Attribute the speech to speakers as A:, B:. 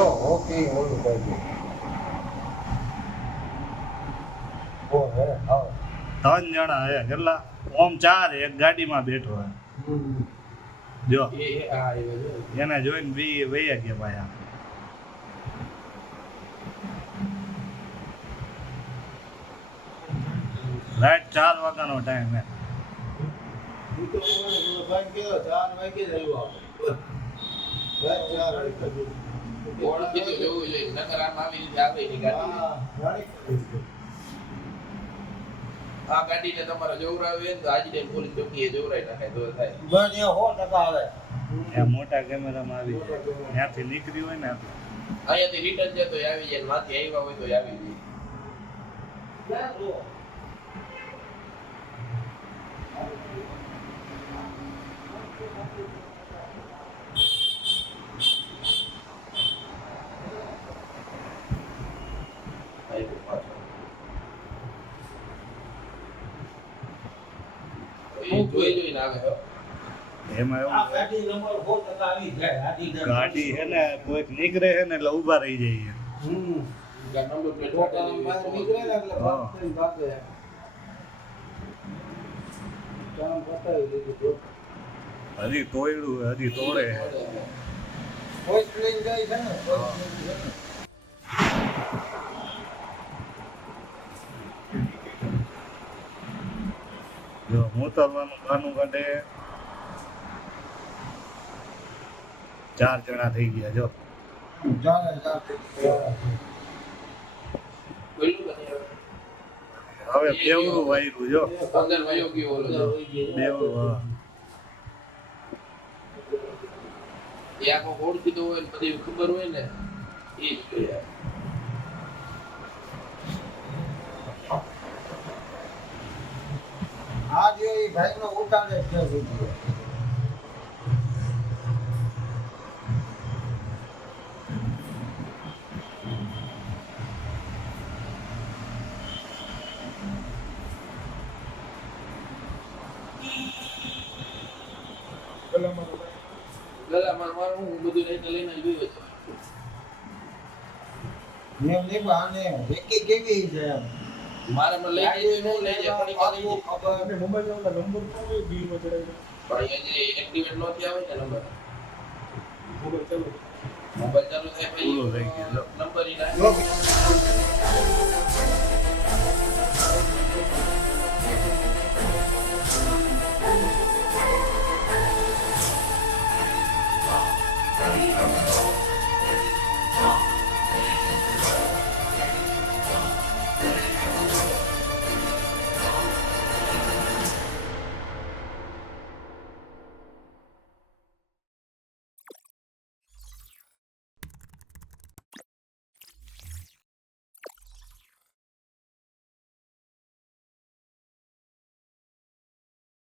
A: તો હોકી ઓલું કરી ઓ
B: ત્રણ જણા હે કેટલા ઓમ ચાર એક ગાડીમાં બેઠો હે. જો. એને જોઈને બી વૈયા ગયા ભાઈ રાઈટ ચાર વાગ્યાનો ટાઈમ હે.
A: ચાર વાગે જ આવ્યો. આપણે.
C: ઓળખી તો જવું જોઈએ નકર આમ આવી રીતે આવે એની ગાડી. આ ગાડીને તમારે જવરાવી ને તો આજે પોલીસ ચોકીએ જવરાઈ તો થાય
A: સો ટકા આવે
B: એ મોટા કેમેરામાં આવી જાય ત્યાંથી નીકળી હોય ને એટલે.
C: અહીંયાથી રિટર્ન જતો આવી જાય ને માથી આવ્યા હોય તો આવી જાય જોઈ
B: એમાં એવું
A: ગાડી
B: હે ને કોઈક નીકળે હે ને એટલે ઊભા રહી જાય. હજી તોડ્યું હજી તોડે.
A: જાય છે ને પોસ્ટ લઈને જાય ને.
B: જો મોતરવાનું ગાનું કાઢે ચાર જણા થઈ ગયા જો. હવે બેવરું વાયરું જો.
C: ઓલો
B: હા.
C: એ આખો ઓળખીતો હોય ને બધી ખબર હોય ને એ જ જોઈએ.
A: આ જે એ ભાઈનો ઉતારે છે વીડિયો.
C: ગલામાં મારું હું બધું લઈને મારે મને લઈ જાય પણ
A: નંબર તો
C: પણ એ જે એક્ટિવેટ નથી આવે નંબર મોબાઈલ ચાલુ મોબાઈલ ચાલુ
A: થાય